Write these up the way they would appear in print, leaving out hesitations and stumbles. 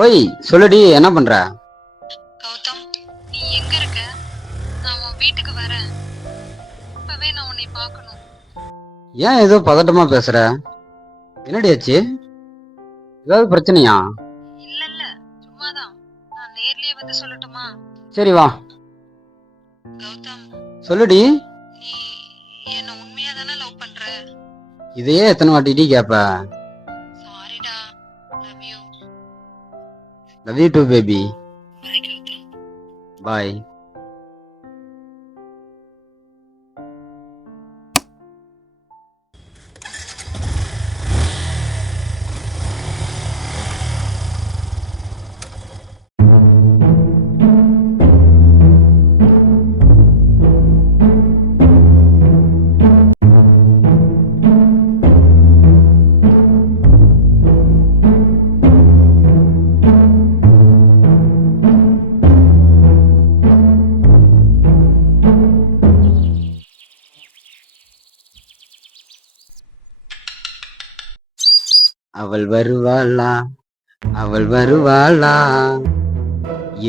ஓய் சொல்லுடி, என்ன பண்ற? கௌதம், நீ எங்க இருக்க? நான் உன் வீட்டுக்கு வரேன். இப்பவே நான் உன்னை பார்க்கணும். ஏன் ஏதோ பதட்டமா பேசுற? என்னடி ஆச்சு? ஏதாவது பிரச்சனையா? இல்ல இல்ல, சும்மாதான். நான் நேர்லயே வந்து சொல்லட்டுமா? சரி வா. கௌதம், சொல்லுடி. நீ என்ன உண்மையா தானே லவ் பண்ற? இதையே எத்தனை வாட்டிடி கேப்ப? சாரிடா. Love you. Love you too baby. Bye Gautham. Bye. அவள் வருவாளா, அவள் வருவாளா,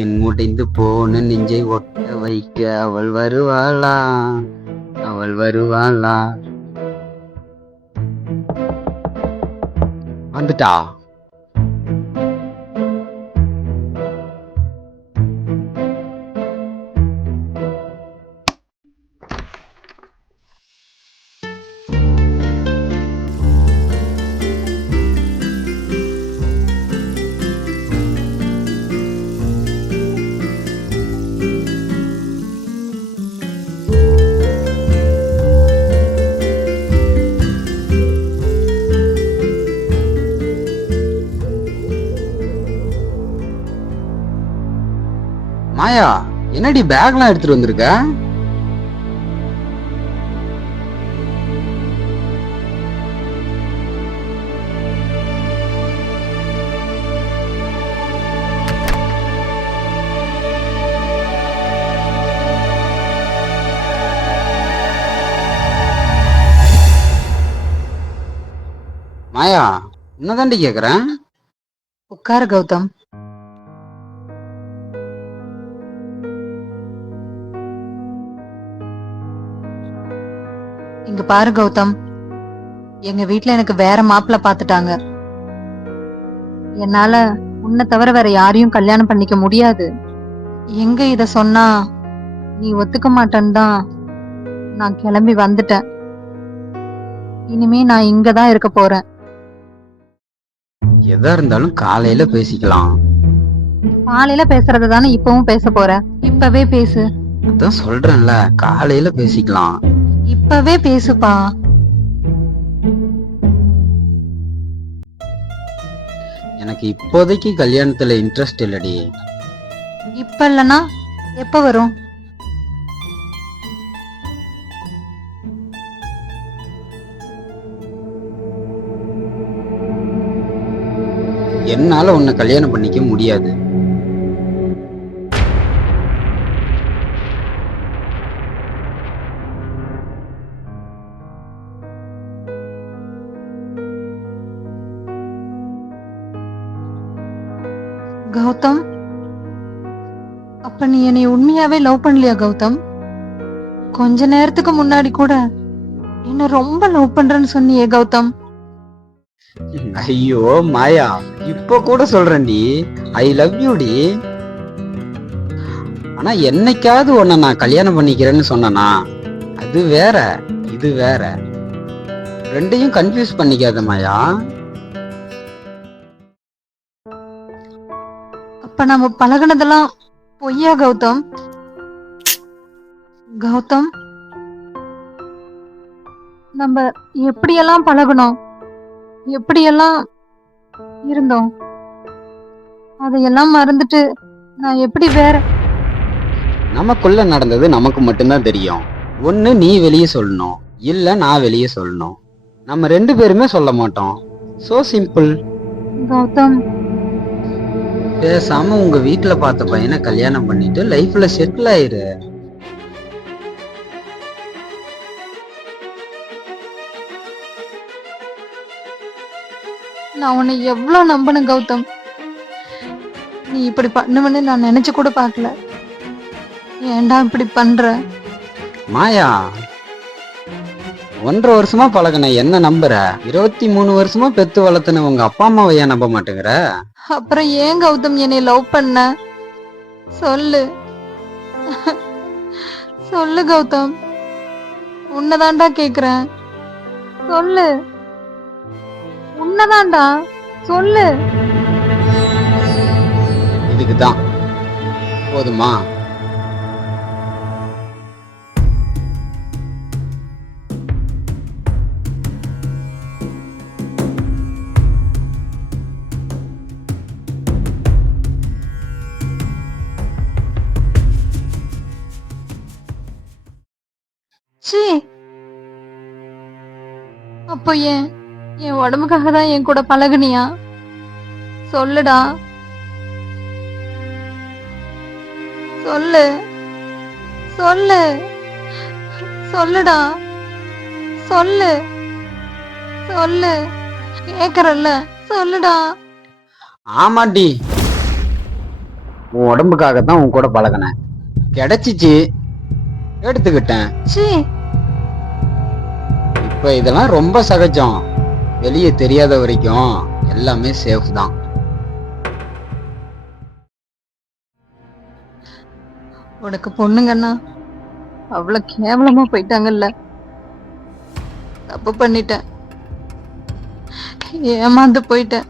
என் உடைந்து போன நெஞ்சை ஒட்ட வைக்க அவள் வருவாளா, அவள் வருவாளா. வந்துட்டா. மாயா, என்னடி பேக்லாம் எடுத்துட்டு வந்திருக்க? மாயா, உன்னதாண்டி கேக்குறேன். உட்காரு கௌதம். இங்க பாரு கௌதம், எங்க வீட்ல எனக்கு வேற மாப்பிள்ளை பாத்துட்டாங்க. என்னால உன்னை தவிர வேற யாரையும் கல்யாணம் பண்ணிக்க முடியாது. எங்க இத சொன்னா நீ ஒத்துக்க மாட்டேன்னு தான் நான் கிளம்பி வந்துட்டேன். இனிமே நான் இங்கதான் இருக்க போறேன். எதா இருந்தாலும் காலையில பேசிக்கலாம். காலையில பேசுறது தானே இப்பவும் பேச போற. இப்பவே பேசு. அதான் சொல்றேன்ல, காலையில பேசிக்கலாம். இப்பவே பேசுப்பா. எனக்கு இப்போதைக்கு கல்யாணத்துல இன்ட்ரெஸ்ட் இல்லடி. இப்ப இல்லனா எப்ப வரும்? என்னால உன்னை கல்யாணம் பண்ணிக்க முடியாது. கௌதம், அப்ப நீ என்னை உண்மையாவே லவ் பண்ணலையா கௌதம்? கொஞ்ச நேரத்துக்கு முன்னாடி கூட என்ன ரொம்ப லவ் பண்றேன்னு சொன்னியே கௌதம். ஐயோ மாயா, இப்ப கூட சொல்றேன்டி, ஐ லவ் யூ டி. ஆனா என்னைக்காவது உன்னை நான் கல்யாணம் பண்ணிக்கிறேன்னு சொன்னனா? அது வேற, இது வேற. ரெண்டையும் கன்ஃபியூஸ் பண்ணிக்காத மாயா. அப்ப நம்ம பழகுனதெல்லாம் பொய்யா கௌதம்? கௌதம், நம்ம எப்படியெல்லாம் பழகுனோம், எப்படியெல்லாம் இருந்தோம், அதையெல்லாம் மறந்துட்டு நான் எப்படி வேற? நமக்குள்ள நடந்தது நமக்கு மட்டும்தான் தெரியும். ஒண்ணு நீ வெளியே சொல்லணும், இல்ல நான் வெளியே சொல்லணும். நம்ம ரெண்டு பேருமே சொல்ல மாட்டோம். So simple. கௌதம், பேசாம உங்க வீட்டுல பார்த்த பையனை கல்யாணம் பண்ணிட்டு லைஃப்ல செட்டில் ஆயிரு. நான் உன்னை எவ்வளவு நம்பினேன் கௌதம். நீ இப்படி பண்ணுவன்னு நான் நினைச்சு கூட பார்க்கல. ஏன்டா இப்படி பண்ற? மாயா, 1.5 வருஷமா பழகுன என்ன நம்புற? 23 வருஷமா பெத்து வளர்த்துன உங்க அப்பா அம்மாவை ஏன் நம்ப மாட்டேங்கிற? அப்புறம் ஏன் கௌதம் என்னை லவ் பண்ண? சொல்லு. சொல்லு கௌதம், உன்னதான்டா கேக்குறேன். சொல்லு, உன்னதான்டா, சொல்லு. இதுக்குதான் போதுமா? சீ, அப்போ ஏன் என் உடம்புக்காக தான் என் கூட பழகுனியா? சொல்லுடா, சொல்லு, சொல்லு, சொல்லுடா, சொல்லு, சொல்லு, கேக்குறல்ல, சொல்லுடா. ஆமாண்டி, உன் உடம்புக்காக தான் உன் கூட பழகுனேன். கிடைச்சிச்சு, எடுத்துக்கிட்டேன். சீ, இப்ப இதெல்லாம் ரொம்ப சகஜம். வெளியே தெரியாத வரைக்கும் எல்லாமே சேஃப் தான். உனக்கு பொண்ணுங்கன்னா அவ்வளவு கேவலமா போயிட்டாங்கல்ல. தப்பு பண்ணிட்டேன், ஏமாந்து போயிட்டேன்.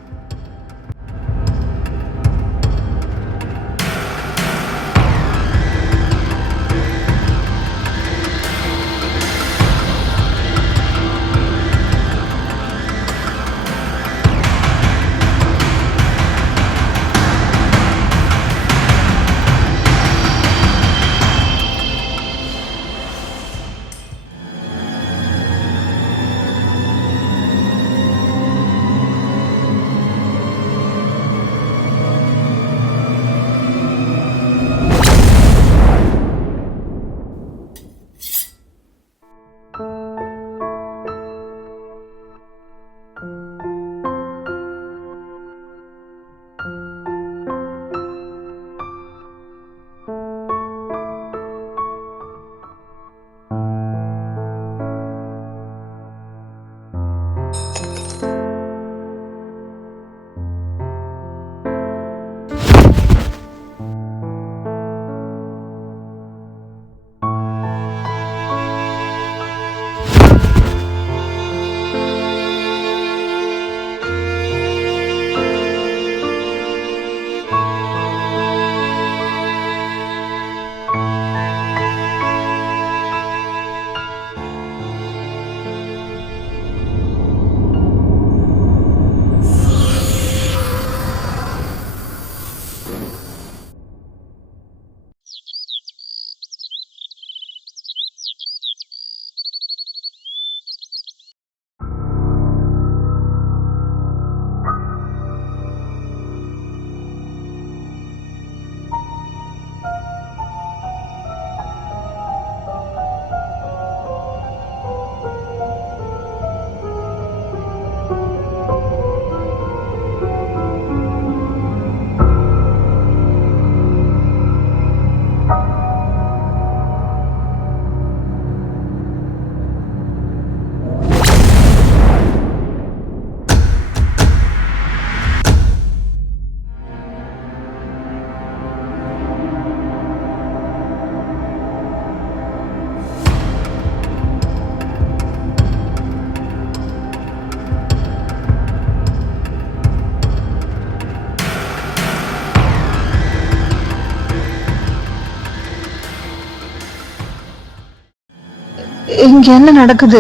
இங்க என்ன நடக்குது?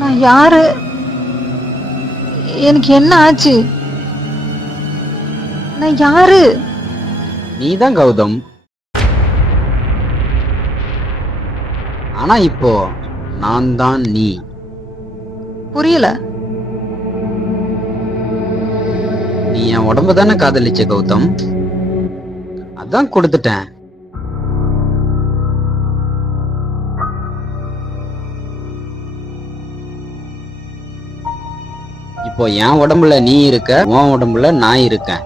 நான் யாரு? எனக்கு என்ன ஆச்சு? நான் யாரு? நீதான் கௌதம். ஆனா இப்போ நான் தான் நீ. புரியல. நீ என் உடம்பு தானே காதலிச்ச கௌதம், அதான் கொடுத்துட்டேன். அப்போ என் உடம்புல நீ இருக்க, உன் உடம்புல நான் இருக்கேன்.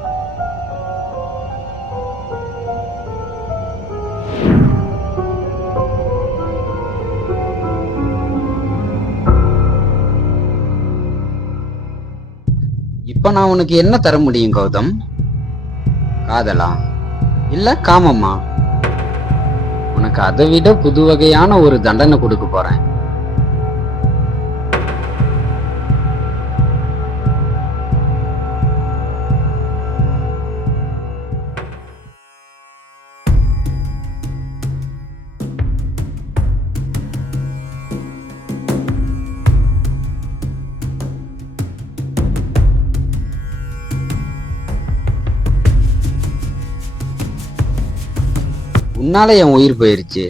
இப்ப நான் உனக்கு என்ன தர முடியும் கௌதம்? காதலா இல்ல காமமா? உனக்கு அதை விட புது வகையான ஒரு தண்டனை கொடுக்க போறேன். உன்னால என் உயிர் போயிருச்சு,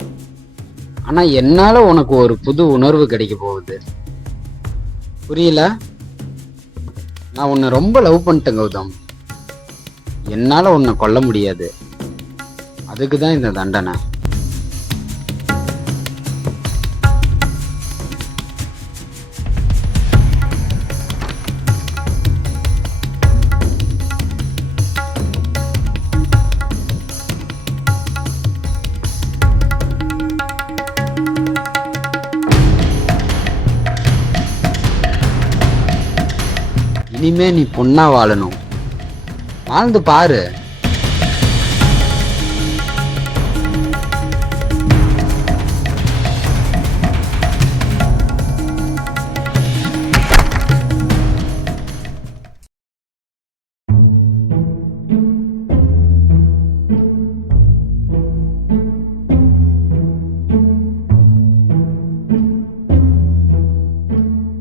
ஆனா என்னால உனக்கு ஒரு புது உணர்வு கிடைக்க போகுது. புரியல? நான் உன்னை ரொம்ப லவ் பண்ணிட்டேன் கௌதம். என்னால உன்னை கொல்ல முடியாது. அதுக்குதான் இந்த தண்டனை. இனிமே நீ பொண்ணா வாழணும். வாழ்ந்து பாரு.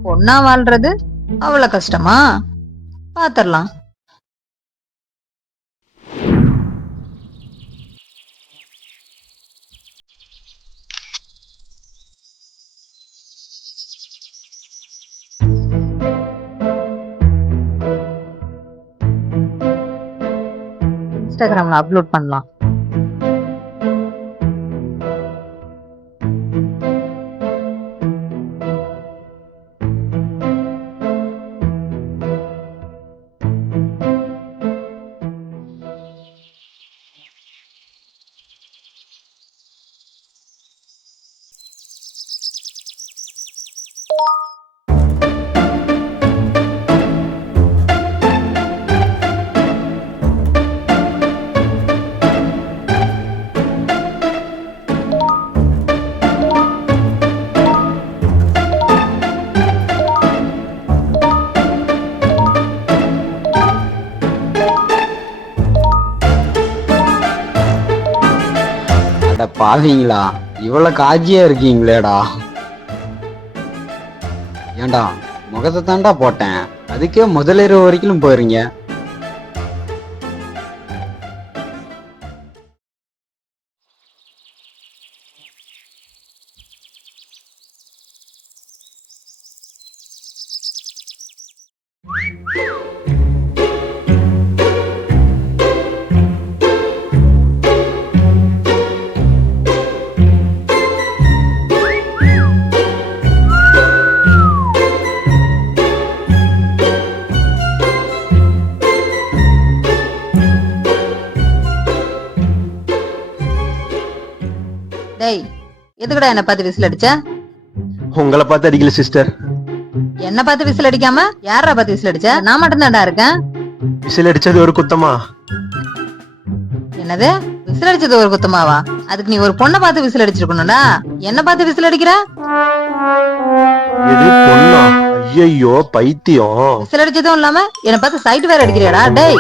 பொண்ணா வாழ்றது அவ்வளவு கஷ்டமா? பாத்திரலாம். இன்ஸ்டாகிராம்ல அப்லோட் பண்ணலாம். அட பாவீங்களா, இவ்வளவு காஜியா இருக்கீங்களேடா. ஏண்டா முகத்தை தாண்டா போட்டேன், அதுக்கே முதலிரவு வரைக்கும் போயிருங்க. டேய், எதுக்குடா என்ன பார்த்து விசில் அடிச்ச? உங்களை பார்த்து அடிக்கல சிஸ்டர். என்ன பார்த்து விசில் அடிக்காம யாரா பார்த்து விசில் அடிச்ச? நான் மட்டும் தான்டா இருக்கேன். விசில் அடிச்சது ஒரு குத்தமா? என்னது விசில் அடிச்சது ஒரு குத்தமாவா? அதுக்கு நீ ஒரு பொண்ணை பார்த்து விசில் அடிச்சிருக்கணும்டா. என்ன பார்த்து விசில் அடிக்கிற? எது பொண்ணா? ஐயோ பைத்தியம். விசில் அடிச்சதும் இல்லாம என்ன பார்த்து சைட் வேற அடிக்கிறியாடா? டேய்,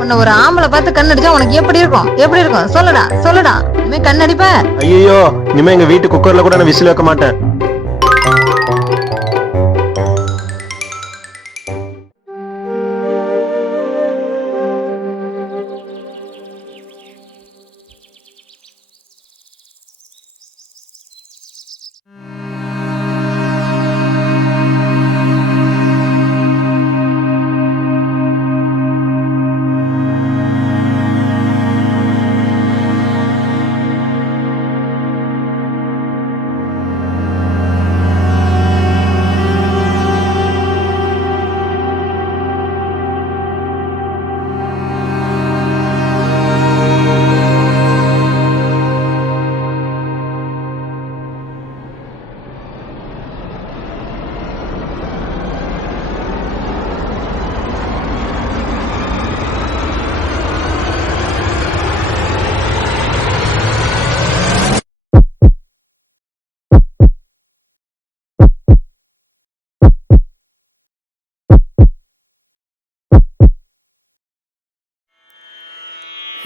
உன்னை ஒரு ஆம்பளை பார்த்து கண் அடிச்சா உனக்கு எப்படி இருக்கும்? எப்படி இருக்கும்? சொல்லுடா சொல்லுடா. இனிமே கண் அடிப்ப? ஐயோ இனிமே எங்க வீட்டு குக்கர்ல கூட நான் விசில் வைக்க மாட்டேன்.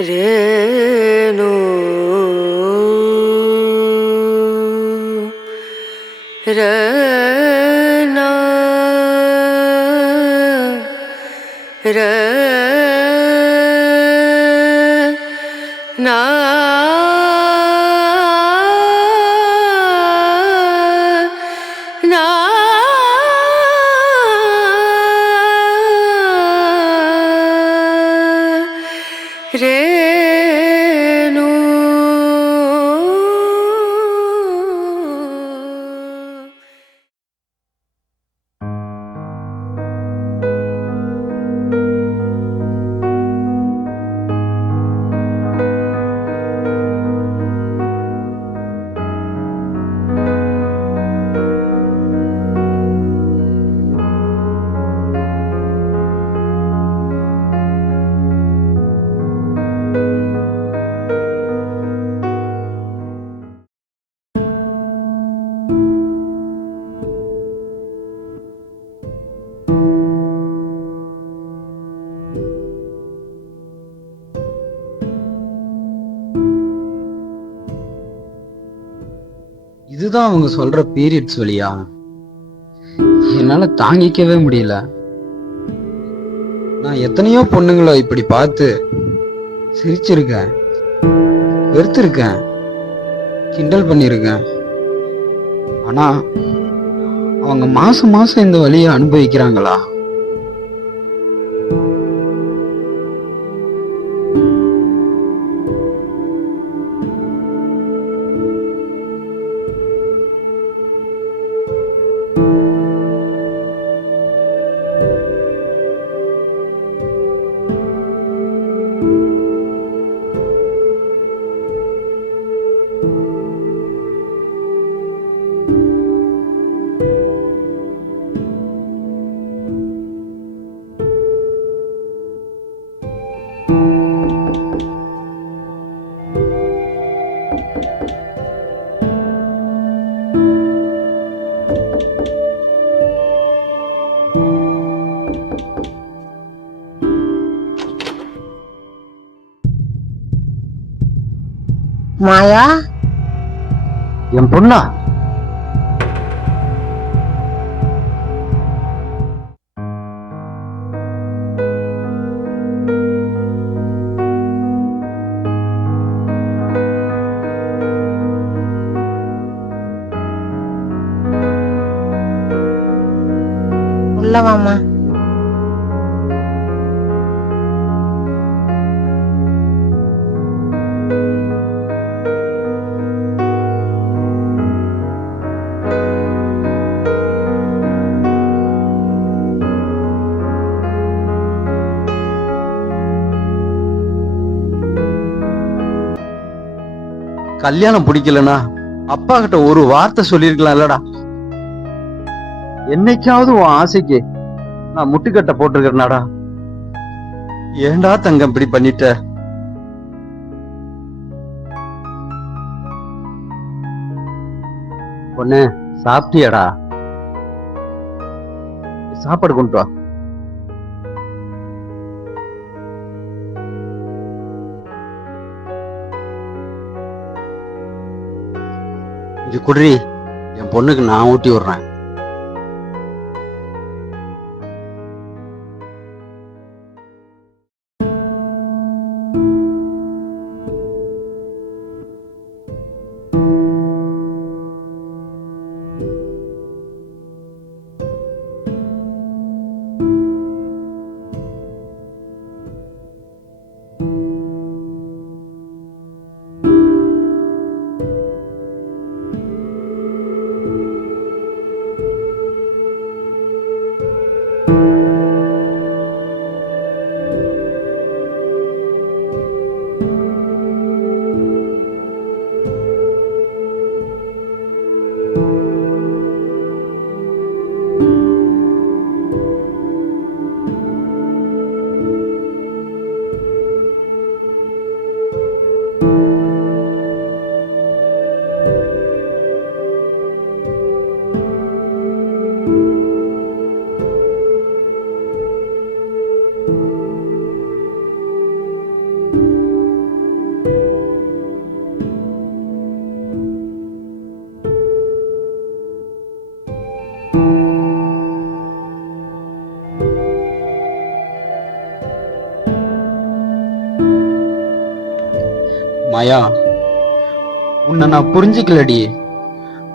ரேணு ரேனா ரேனா நா ரேணு இதுதான் அவங்க சொல்ற பீரியட்ஸ் வழியா? என்னால தாங்கிக்கவே முடியல. நான் எத்தனையோ பொண்ணுங்களை இப்படி பார்த்து சிரிச்சிருக்கேன், வெறுத்திருக்கேன், கிண்டல் பண்ணிருக்கேன். ஆனா அவங்க மாசம் மாசம் இந்த வழியை அனுபவிக்கிறாங்களா? மாயா, என் பொண்ணா? உள்ள வாமா. கல்யாணம் பிடிக்கலனா அப்பா கிட்ட ஒரு வார்த்தை சொல்லிருக்கலாம் இல்லடா? என்னைக்காவது உன் ஆசைக்கு நான் முட்டுக்கட்டை போட்டிருக்கிறேனாடா? ஏண்டா தங்கம் இப்படி பண்ணிட்ட? பொண்ணு, சாப்பிட்டியாடா? சாப்பாடு கொண்டு வா. இது குடுறி, என் பொண்ணுக்கு நான் ஊட்டி விடுறேன். மாயா, உன்னை நான் புரிஞ்சுக்கலடி.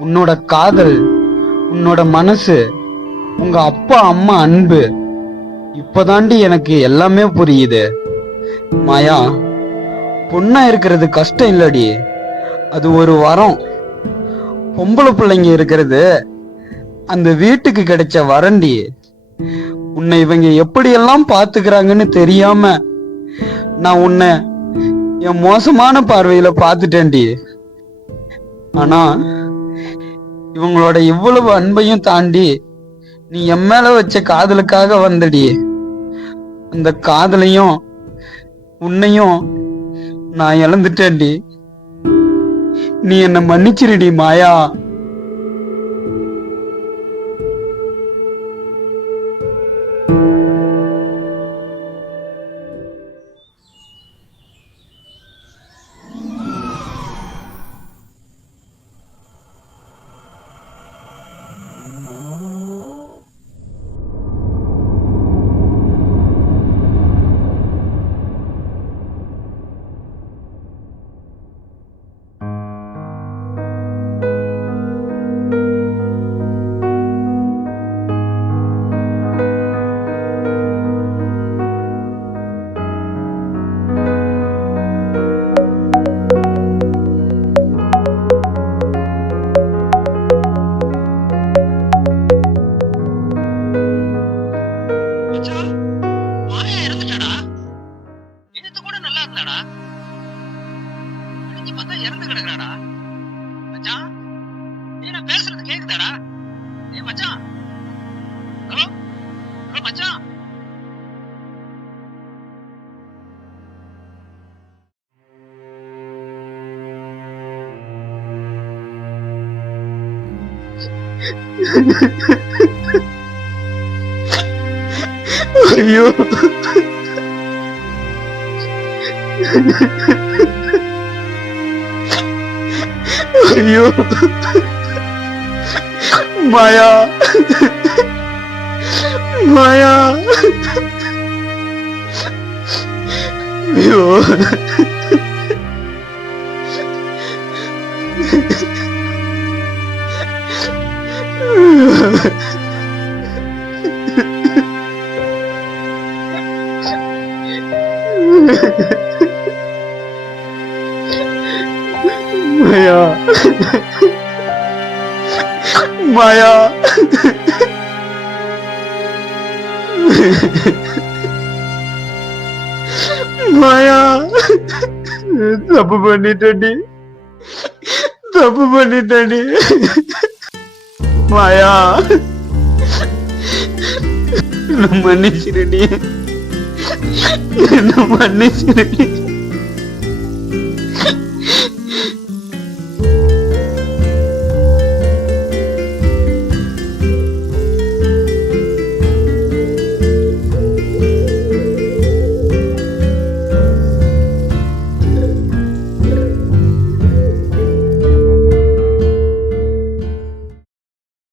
உன்னோட காதல், உன்னோட மனசு, உங்க அப்பா அம்மா அன்பு, இப்பதாண்டி எனக்கு எல்லாமே புரியுது. மாயா, பொண்ணா இருக்கிறது கஷ்டம் இல்லடி, அது ஒரு வரம். பொம்பளை பிள்ளைங்க இருக்கிறது அந்த வீட்டுக்கு கிடைச்ச வரண்டி. உன்னை இவங்க எப்படியெல்லாம் பாத்துக்கிறாங்கன்னு தெரியாம நான் உன்னை என் மோசமான பார்வையில பாத்துட்டேன்டி. ஆனா இவங்களோட இவ்வளவு அன்பையும் தாண்டி நீ என் மேல வச்ச காதலுக்காக வந்தடி. அந்த காதலையும் உன்னையும் நான் இழந்துட்டேன்டி. நீ என்ன மன்னிச்சிருடி மாயா. இறந்து கிடக்குறாடா மச்சான். நீ நான் பேசுறது கேக்குதாடா? ஏய் மச்சான், ஹலோ ஹலோ மச்சான். ஐயோ, ஐயோ மாயா, மாயா, ஐயோ. மாயா, மாயா, மாயா, தப்பு பண்ணிட்டேன்டி, தப்பு பண்ணிட்டேன்டி மாயா. என்ன மன்னிச்சிருடி, என்ன மன்னிச்சிருடி.